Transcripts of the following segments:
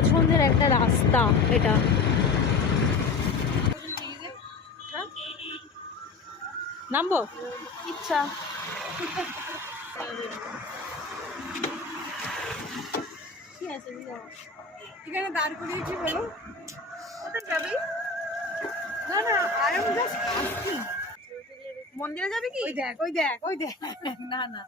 রাস্তা এটা। নামবো? ইচ্ছা। এখানে দাঁড় করিয়ে কি বলো? কোথায় যাবি? না না আই এম জাস্ট আস্কিং মন্দিরে যাবি কি? ওই দেখ ওই দেখ ওই দেখ। না না।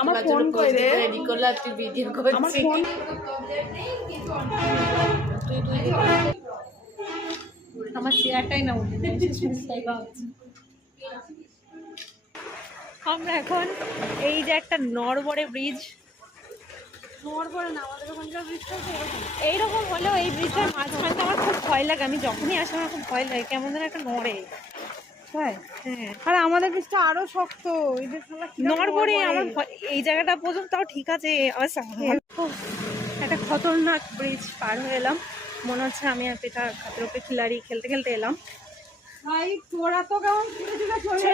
আমার ফোন কই রে রেডি করলাম তুই ভিডিও করছিস আমার ফোন আমার চেয়ারটাই না উঠে আমরা এখন এই যে একটা নরবরে ব্রিজ এইরকম হলেও এই ব্রিজের মাঝখানটা আমার খুব ভয় লাগে। আমি যখনই আসি আমার খুব ভয় লাগে কেমন যেন একটা নড়ে। তাই হ্যাঁ। আর আমাদের বৃষ্টি আরও শক্ত। এদের নড়বড়ে। আমার ভয়- এই জায়গাটা পর্যন্ত তাও ঠিক আছে আবার সামনে- একটা খতরনাক ব্রিজ পার হয়ে এলাম। মনে হচ্ছে আমি আর পেটা খাতের উপরে খিলাড়ি খেলতে খেলতে এলাম। ভাই তোরা তো কেমন ছুটে ছুটে চলে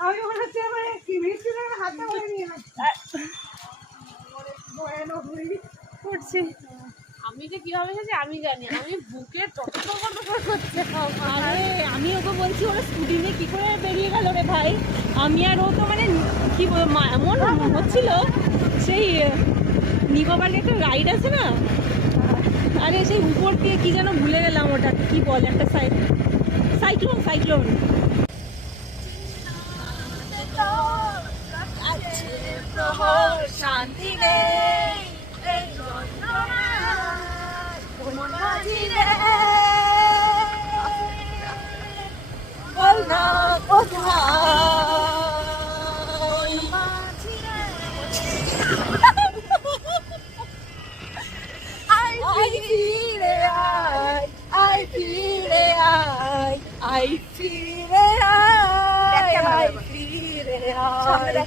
আমি মনে হচ্ছে মানে কি বৃষ্টি ধরে নিয়ে করছি। আমি যে কীভাবে এসেছি আমি জানি আমি বুকে টটর করছে আরে আমি ওকে বলছি, ওরা স্কুটি নিয়ে কি করে বেরিয়ে গেল রে ভাই? আমি আর ও তো মানে কি এমন হচ্ছিল, সেই নিবাবার একটা রাইড আছে না? আরে সেই উপর দিয়ে কি যেন ভুলে গেলাম ওটা, কি বলে একটা সাইক্লোন সাইক্লোন শান্তি নেই I feel AI. I feel AI. I feel AI. I feel AI.